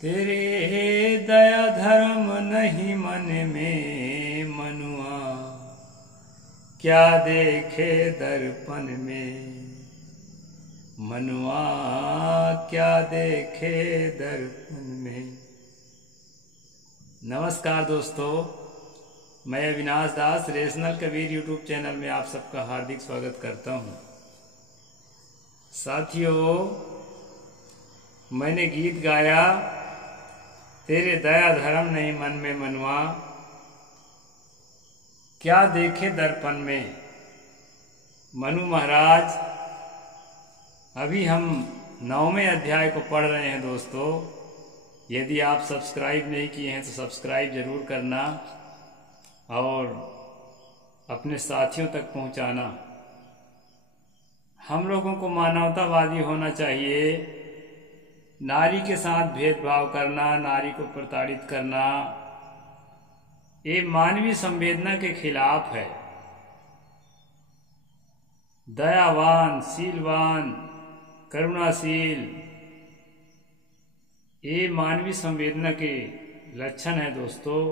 तेरे दया धर्म नहीं मन में मनुआ, क्या देखे दर्पण में मनुआ, क्या देखे दर्पण में। नमस्कार दोस्तों, मैं अविनाश दास रेशनल कबीर यूट्यूब चैनल में आप सबका हार्दिक स्वागत करता हूँ। साथियों, मैंने गीत गाया तेरे दया धर्म नहीं मन में मनुआ, क्या देखे दर्पण में। मनु महाराज, अभी हम 9वें अध्याय को पढ़ रहे हैं दोस्तों। यदि आप सब्सक्राइब नहीं किए हैं तो सब्सक्राइब जरूर करना और अपने साथियों तक पहुंचाना। हम लोगों को मानवतावादी होना चाहिए। नारी के साथ भेदभाव करना, नारी को प्रताड़ित करना, ये मानवीय संवेदना के खिलाफ है। दयावान, शीलवान, करुणाशील, ये मानवीय संवेदना के लक्षण है दोस्तों।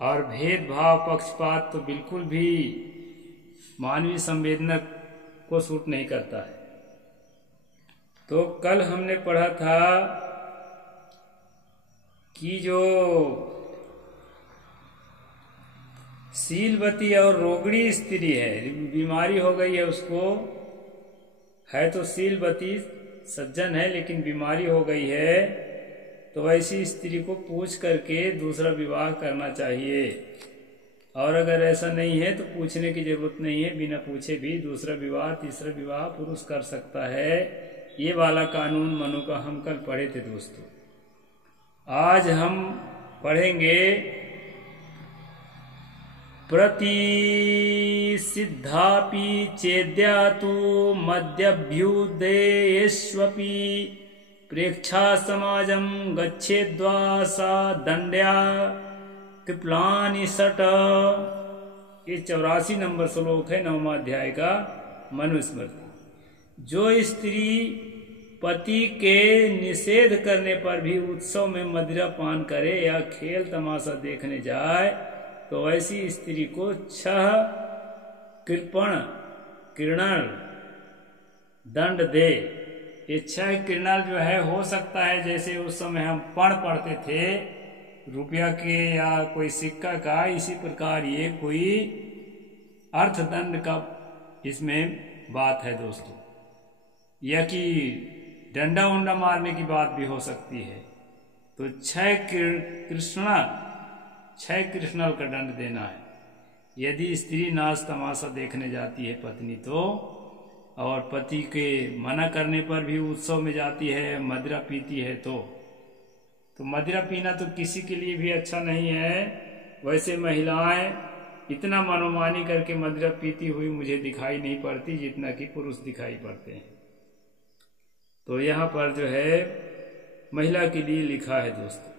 और भेदभाव, पक्षपात तो बिल्कुल भी मानवीय संवेदना को सूट नहीं करता है। तो कल हमने पढ़ा था कि जो शीलवती और रोगड़ी स्त्री है, बीमारी हो गई है उसको, है तो शीलवती सज्जन है लेकिन बीमारी हो गई है, तो ऐसी स्त्री को पूछ करके दूसरा विवाह करना चाहिए। और अगर ऐसा नहीं है तो पूछने की जरूरत नहीं है, बिना पूछे भी दूसरा विवाह, तीसरा विवाह पुरुष कर सकता है। ये वाला कानून मनु का हम कल पढ़े थे दोस्तों। आज हम पढ़ेंगे प्रति सिद्धापि चेद्या तु मध्यभ्युदयेष्वपि प्रेक्षा समाजं गच्छेद्वा सा दंड्या कृपलानि षट्। ये 84 नंबर श्लोक है 9वां अध्याय का मनुस्मृति। जो स्त्री पति के निषेध करने पर भी उत्सव में मदिरा पान करे या खेल तमाशा देखने जाए तो ऐसी स्त्री को 6 कृपण दंड दे। ये 6 कृणाल जो है, हो सकता है जैसे उस समय हम पण पढ़ते थे रुपया के या कोई सिक्का का, इसी प्रकार ये कोई अर्थदंड का इसमें बात है दोस्तों, या कि डंडा उंडा मारने की बात भी हो सकती है। तो 6 कृष्णल का दंड देना है। यदि स्त्री नाच तमाशा देखने जाती है पत्नी तो, और पति के मना करने पर भी उत्सव में जाती है, मदिरा पीती है तो मदिरा पीना तो किसी के लिए भी अच्छा नहीं है। वैसे महिलाएं इतना मनोमानी करके मदिरा पीती हुई मुझे दिखाई नहीं पड़ती जितना कि पुरुष दिखाई पड़ते हैं। तो यहाँ पर जो है महिला के लिए लिखा है दोस्तों,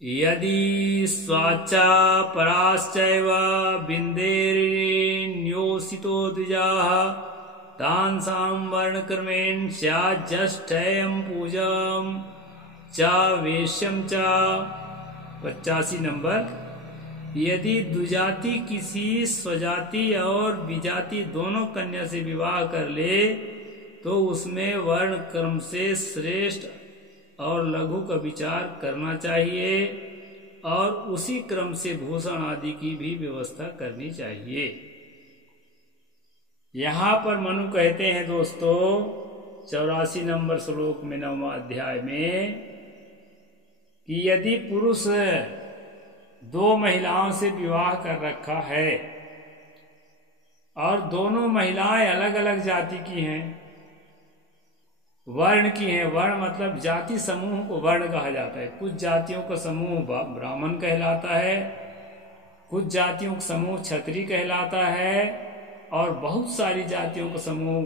यदि स्वाचा पराश्चैव बिंदेर्न्योसितो द्विजाः तांसां वर्णक्रमेण स्याज्यष्टयं पूजं च वेश्यं च। 85 नंबर। यदि दुजाति किसी स्वजाति और विजाति दोनों कन्या से विवाह कर ले तो उसमें वर्ण क्रम से श्रेष्ठ और लघु का विचार करना चाहिए और उसी क्रम से भूषण आदि की भी व्यवस्था करनी चाहिए। यहाँ पर मनु कहते हैं दोस्तों 84 नंबर श्लोक में 9वां अध्याय में कि यदि पुरुष 2 महिलाओं से विवाह कर रखा है और दोनों महिलाएं अलग अलग जाति की हैं, वर्ण की हैं। वर्ण मतलब जाति समूह को वर्ण कहा जाता है। कुछ जातियों का समूह ब्राह्मण कहलाता है, कुछ जातियों का समूह क्षत्रिय कहलाता है, और बहुत सारी जातियों का समूह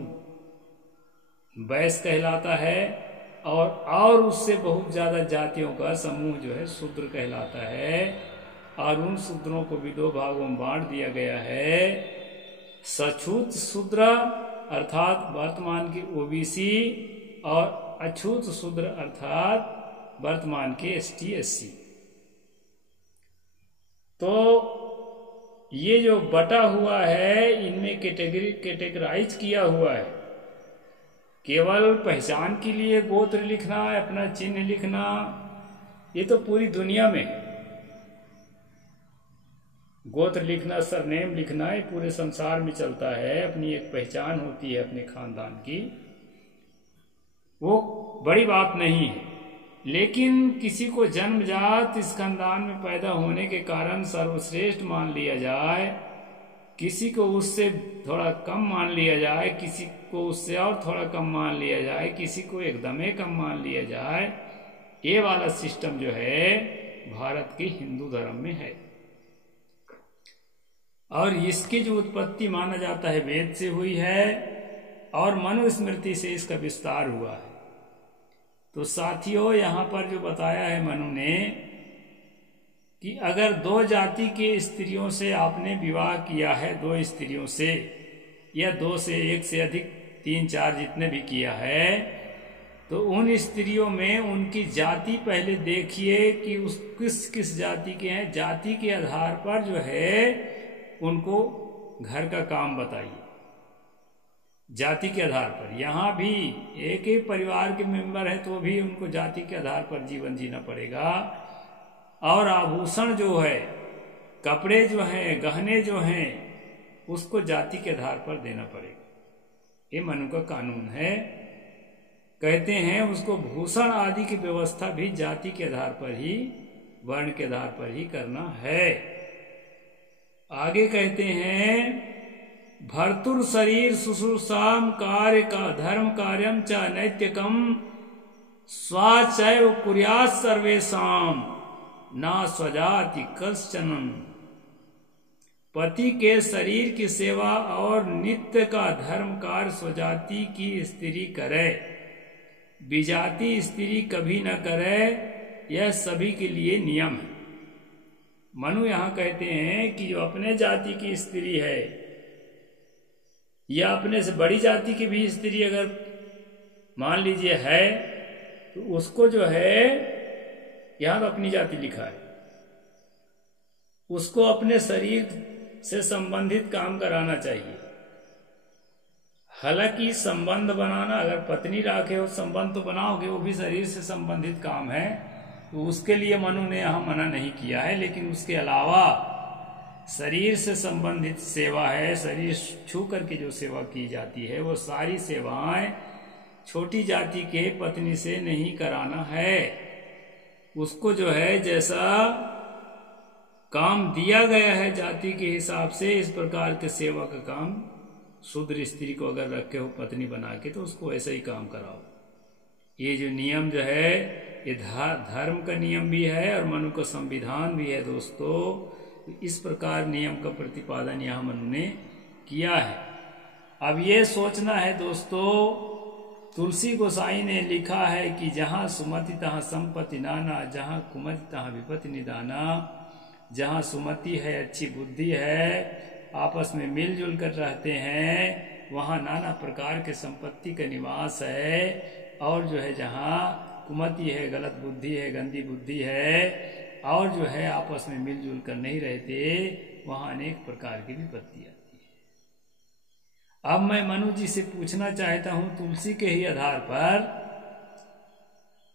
वैश्य कहलाता है, और उससे बहुत ज्यादा जातियों का समूह जो है शूद्र कहलाता है। और उन शूद्रों को भी 2 भागों में बांट दिया गया है। सछूत शूद्र अर्थात वर्तमान की ओबीसी और अछूत शूद्र अर्थात वर्तमान के ST SC। तो ये जो बटा हुआ है इनमें कैटेगराइज किया हुआ है। केवल पहचान के लिए गोत्र लिखना, अपना चिन्ह लिखना, ये तो पूरी दुनिया में है। गोत्र लिखना, सरनेम लिखना, ये पूरे संसार में चलता है। अपनी एक पहचान होती है अपने खानदान की, वो बड़ी बात नहीं है। लेकिन किसी को जन्मजात इस खानदान में पैदा होने के कारण सर्वश्रेष्ठ मान लिया जाए, किसी को उससे थोड़ा कम मान लिया जाए, किसी को उससे और थोड़ा कम मान लिया जाए, किसी को एकदम कम मान लिया जाए, ये वाला सिस्टम जो है भारत के हिंदू धर्म में है। और इसकी जो उत्पत्ति माना जाता है वेद से हुई है और मनुस्मृति से इसका विस्तार हुआ है। तो साथियों, यहाँ पर जो बताया है मनु ने कि अगर 2 जाति के स्त्रियों से आपने विवाह किया है, 2 स्त्रियों से या 2 से 1 से अधिक, 3 4 जितने भी किया है, तो उन स्त्रियों में उनकी जाति पहले देखिए कि उस किस जाति के हैं। जाति के आधार पर जो है उनको घर का काम बताइए, जाति के आधार पर। यहाँ भी एक ही परिवार के मेंबर है तो भी उनको जाति के आधार पर जीवन जीना पड़ेगा। और आभूषण जो है, कपड़े जो हैं, गहने जो हैं, उसको जाति के आधार पर देना पड़ेगा। ये मनु का कानून है। कहते हैं उसको भूषण आदि की व्यवस्था भी जाति के आधार पर ही, वर्ण के आधार पर ही करना है। आगे कहते हैं भर्तुर शरीर शुश्रूषाम कार्य का धर्म कार्यम च नैत्यकम स्वाचैव कुर्यात् सर्वेषाम ना स्वजाति कश्चन। पति के शरीर की सेवा और नित्य का धर्म कार्य स्वजाति की स्त्री करे, विजाति स्त्री कभी न करे, यह सभी के लिए नियम है। मनु यहाँ कहते हैं कि जो अपने जाति की स्त्री है या अपने से बड़ी जाति की भी स्त्री अगर मान लीजिए है, तो उसको जो है, यहाँ तो अपनी जाति लिखा है, उसको अपने शरीर से संबंधित काम कराना चाहिए। हालांकि संबंध बनाना, अगर पत्नी राखे हो संबंध तो बनाओगे, वो भी शरीर से संबंधित काम है, तो उसके लिए मनु ने यहाँ मना नहीं किया है। लेकिन उसके अलावा शरीर से संबंधित सेवा है, शरीर छू करके जो सेवा की जाती है, वो सारी सेवाएं छोटी जाति के पत्नी से नहीं कराना है। उसको जो है जैसा काम दिया गया है जाति के हिसाब से, इस प्रकार के सेवा का काम शूद्र स्त्री को अगर रखे हो पत्नी बना के, तो उसको ऐसा ही काम कराओ। ये जो नियम जो है, ये धर्म का नियम भी है और मनु का संविधान भी है दोस्तों। इस प्रकार नियम का प्रतिपादन यहाँ मनु ने किया है। अब ये सोचना है दोस्तों, तुलसी गोसाई ने लिखा है कि जहाँ सुमति तहाँ संपत्ति नाना, जहाँ कुमति तहाँ विपत्ति निदाना। जहाँ सुमति है, अच्छी बुद्धि है, आपस में मिलजुल कर रहते हैं, वहाँ नाना प्रकार के संपत्ति का निवास है। और जो है जहाँ कुमति है, गलत बुद्धि है, गंदी बुद्धि है, और जो है आपस में मिलजुल कर नहीं रहते, वहाँ अनेक प्रकार की विपत्ति आती है। अब मैं मनु जी से पूछना चाहता हूँ, तुलसी के ही आधार पर,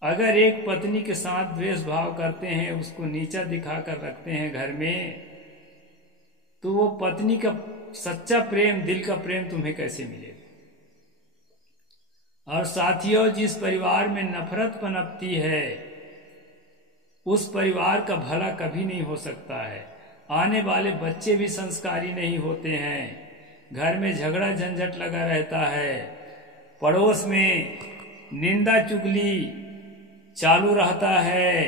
अगर एक पत्नी के साथ द्वेष भाव करते हैं, उसको नीचा दिखाकर रखते हैं घर में, तो वो पत्नी का सच्चा प्रेम, दिल का प्रेम तुम्हें कैसे मिलेगा? और साथियों, जिस परिवार में नफरत पनपती है, उस परिवार का भला कभी नहीं हो सकता है। आने वाले बच्चे भी संस्कारी नहीं होते हैं। घर में झगड़ा झंझट लगा रहता है, पड़ोस में निंदा चुगली चालू रहता है,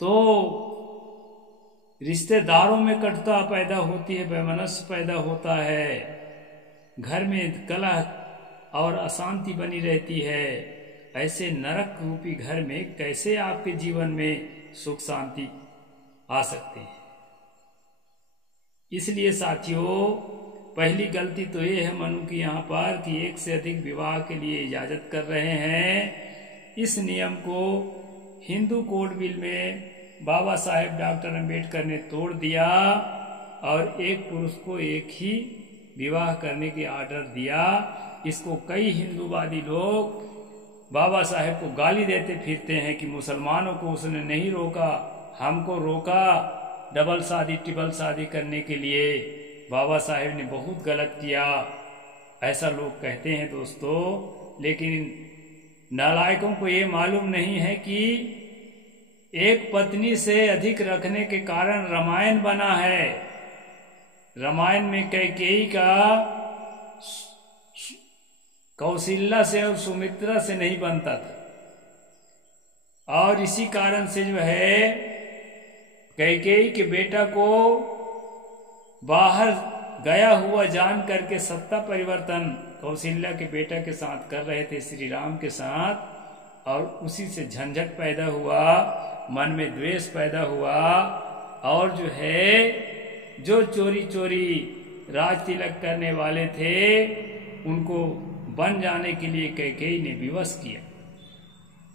तो रिश्तेदारों में कटुता पैदा होती है, वैमनस्य पैदा होता है, घर में कलह और अशांति बनी रहती है। ऐसे नरक रूपी घर में कैसे आपके जीवन में सुख शांति आ सकते हैं? इसलिए साथियों, पहली गलती तो ये है मनु की यहाँ पर कि एक से अधिक विवाह के लिए इजाजत कर रहे हैं। इस नियम को हिंदू कोड बिल में बाबा साहेब डॉक्टर अंबेडकर ने तोड़ दिया और एक पुरुष को एक ही विवाह करने की आर्डर दिया। इसको कई हिंदूवादी लोग बाबा साहेब को गाली देते फिरते हैं कि मुसलमानों को उसने नहीं रोका, हमको रोका डबल शादी ट्रिपल शादी करने के लिए, बाबा साहेब ने बहुत गलत किया, ऐसा लोग कहते हैं दोस्तों। लेकिन नालायकों को ये मालूम नहीं है कि एक पत्नी से अधिक रखने के कारण रामायण बना है। रामायण में कैकेयी का कौशल्या से और सुमित्रा से नहीं बनता था और इसी कारण से जो है कैकेयी के बेटा को बाहर गया हुआ जान करके सत्ता परिवर्तन कौशल्या के बेटा के साथ कर रहे थे, श्री राम के साथ, और उसी से झंझट पैदा हुआ, मन में द्वेष पैदा हुआ और जो है जो चोरी चोरी राज तिलक करने वाले थे उनको बन जाने के लिए कैकेयी ने विवश किया।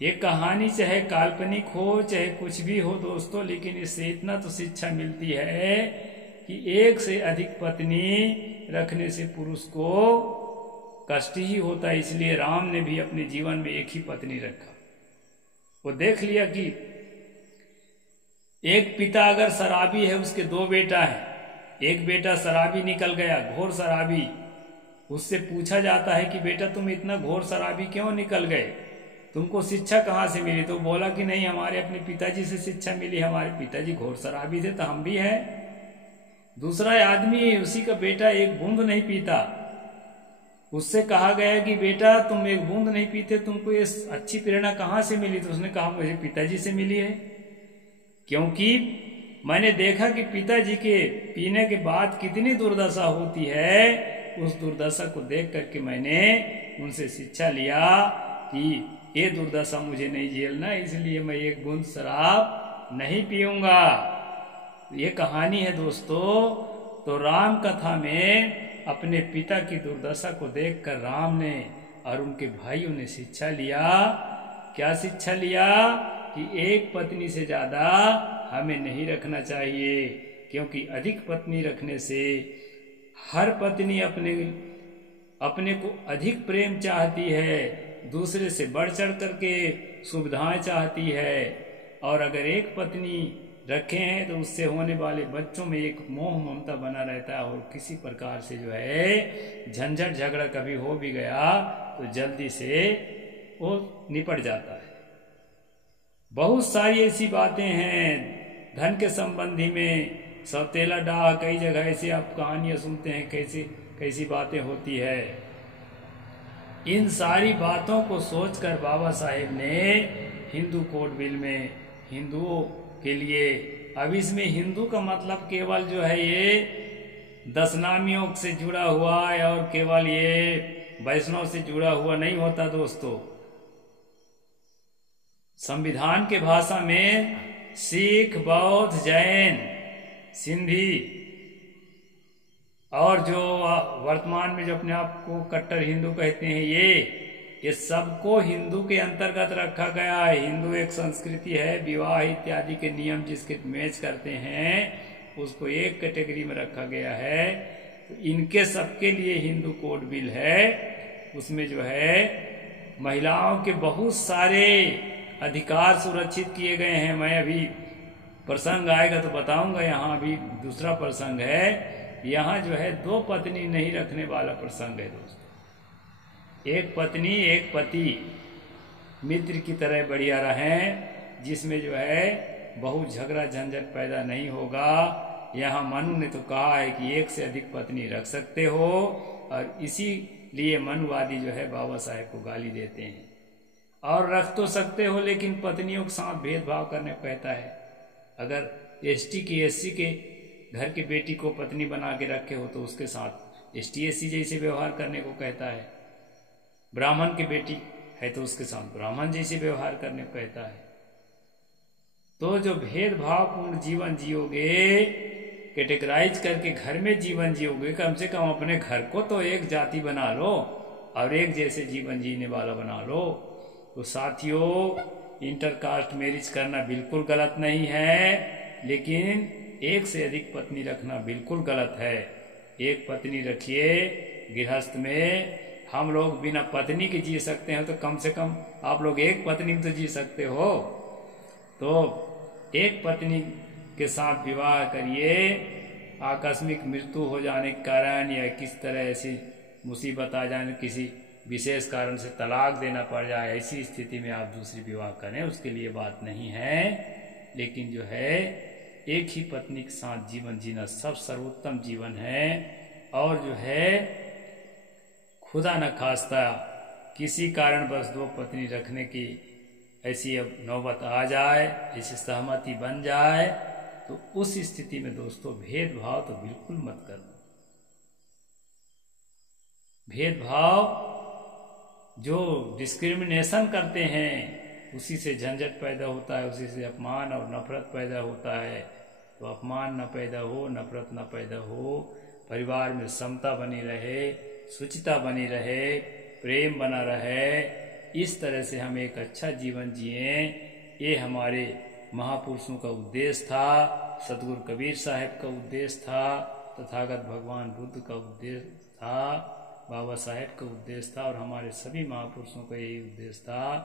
ये कहानी चाहे काल्पनिक हो चाहे कुछ भी हो दोस्तों, लेकिन इससे इतना तो शिक्षा मिलती है कि एक से अधिक पत्नी रखने से पुरुष को कष्ट ही होता है। इसलिए राम ने भी अपने जीवन में एक ही पत्नी रखा। वो देख लिया कि एक पिता अगर शराबी है, उसके दो बेटा हैं, एक बेटा शराबी निकल गया, घोर शराबी, उससे पूछा जाता है कि बेटा तुम इतना घोर शराबी क्यों निकल गए, तुमको शिक्षा कहाँ से मिली? तो बोला कि नहीं, हमारे अपने पिताजी से शिक्षा मिली, हमारे पिताजी घोर शराबी थे तो हम भी हैं। दूसरा आदमी, उसी का बेटा एक बूंद नहीं पीता, उससे कहा गया कि बेटा तुम एक बूंद नहीं पीते, तुमको ये अच्छी प्रेरणा कहाँ से मिली? तो उसने कहा मुझे पिताजी से मिली है, क्योंकि मैंने देखा कि पिताजी के पीने के बाद कितनी दुर्दशा होती है। उस दुर्दशा को देख करके मैंने उनसे शिक्षा लिया कि ये दुर्दशा मुझे नहीं झेलना, इसलिए मैं एक बूंद शराब नहीं पीऊंगा। ये कहानी है दोस्तों। तो राम कथा में अपने पिता की दुर्दशा को देखकर राम ने और उनके भाइयों ने शिक्षा लिया। क्या शिक्षा लिया? कि एक पत्नी से ज्यादा हमें नहीं रखना चाहिए, क्योंकि अधिक पत्नी रखने से हर पत्नी अपने को अधिक प्रेम चाहती है, दूसरे से बढ़ चढ़ करके सुविधाएं चाहती है, और अगर एक पत्नी रखे हैं तो उससे होने वाले बच्चों में एक मोह ममता बना रहता है और किसी प्रकार से जो है झंझट झगड़ा कभी हो भी गया तो जल्दी से वो निपट जाता है। बहुत सारी ऐसी बातें हैं धन के संबंधी में, सौतेला डाह, कई जगह ऐसी आप कहानियां सुनते हैं कैसी कैसी बातें होती है। इन सारी बातों को सोचकर बाबा साहेब ने हिंदू कोड बिल में हिंदुओं के लिए, अब इसमें हिंदू का मतलब केवल जो है ये 10 नामियों से जुड़ा हुआ है और केवल ये वैष्णव से जुड़ा हुआ नहीं होता दोस्तों। संविधान के भाषा में सिख, बौद्ध, जैन, सिंधी और जो वर्तमान में जो अपने आप को कट्टर हिंदू कहते हैं, ये सबको हिंदू के अंतर्गत रखा गया है। हिंदू एक संस्कृति है, विवाह इत्यादि के नियम जिसके मैच करते हैं उसको एक कैटेगरी में रखा गया है। तो इनके सबके लिए हिंदू कोड बिल है। उसमें जो है महिलाओं के बहुत सारे अधिकार सुरक्षित किए गए हैं। मैं अभी प्रसंग आएगा तो बताऊंगा। यहाँ अभी दूसरा प्रसंग है, यहाँ जो है 2 पत्नी नहीं रखने वाला प्रसंग है दोस्तों। एक पत्नी एक पति मित्र की तरह बढ़िया रहें, जिसमें जो है बहुत झगड़ा झंझट पैदा नहीं होगा। यहाँ मनु ने तो कहा है कि एक से अधिक पत्नी रख सकते हो, और इसीलिए मनुवादी जो है बाबा साहेब को गाली देते हैं। और रख तो सकते हो, लेकिन पत्नियों के साथ भेदभाव करने को कहता है। अगर एसटी की एससी के घर की बेटी को पत्नी बना के रखे हो तो उसके साथ एसटी एससी जैसे व्यवहार करने को कहता है। ब्राह्मण की बेटी है तो उसके साथ ब्राह्मण जैसे व्यवहार करने को कहता है। तो जो भेदभावपूर्ण जीवन जियोगे कैटेगराइज करके घर में जीवन जियोगे, कम से कम अपने घर को तो एक जाति बना लो और एक जैसे जीवन जीने वाला बना लो। तो साथियों, इंटरकास्ट मैरिज करना बिल्कुल गलत नहीं है, लेकिन एक से अधिक पत्नी रखना बिल्कुल गलत है। एक पत्नी रखिए। गृहस्थ में हम लोग बिना पत्नी के जी सकते हैं, तो कम से कम आप लोग एक पत्नी में तो जी सकते हो। तो एक पत्नी के साथ विवाह करिए। आकस्मिक मृत्यु हो जाने के कारण या किस तरह ऐसी मुसीबत आ जाने, किसी विशेष कारण से तलाक देना पड़ जाए, ऐसी स्थिति में आप दूसरी विवाह करें, उसके लिए बात नहीं है। लेकिन जो है एक ही पत्नी के साथ जीवन जीना सब सर्वोत्तम जीवन है। और जो है खुदा न खास्ता किसी कारणवश दो पत्नी रखने की ऐसी अब नौबत आ जाए, ऐसी सहमति बन जाए, तो उस स्थिति में दोस्तों भेदभाव तो बिल्कुल मत करना। भेदभाव जो डिस्क्रिमिनेशन करते हैं उसी से झंझट पैदा होता है, उसी से अपमान और नफरत पैदा होता है। तो अपमान न पैदा हो, नफरत न पैदा हो, परिवार में समता बनी रहे, शुचिता बनी रहे, प्रेम बना रहे, इस तरह से हम एक अच्छा जीवन जिए। ये हमारे महापुरुषों का उद्देश्य था, सतगुरु कबीर साहब का उद्देश्य था, तथागत भगवान बुद्ध का उद्देश्य था, बाबा साहेब का उद्देश्य था, और हमारे सभी महापुरुषों का यही उद्देश्य था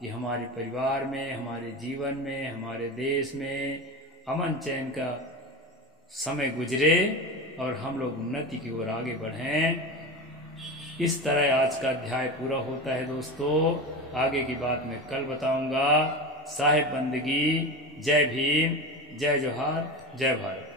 कि हमारे परिवार में, हमारे जीवन में, हमारे देश में अमन चैन का समय गुजरे और हम लोग उन्नति की ओर आगे बढ़ें। इस तरह आज का अध्याय पूरा होता है दोस्तों। आगे की बात मैं कल बताऊंगा। साहेब बंदगी। जय भीम, जय जोहार, जय भारत।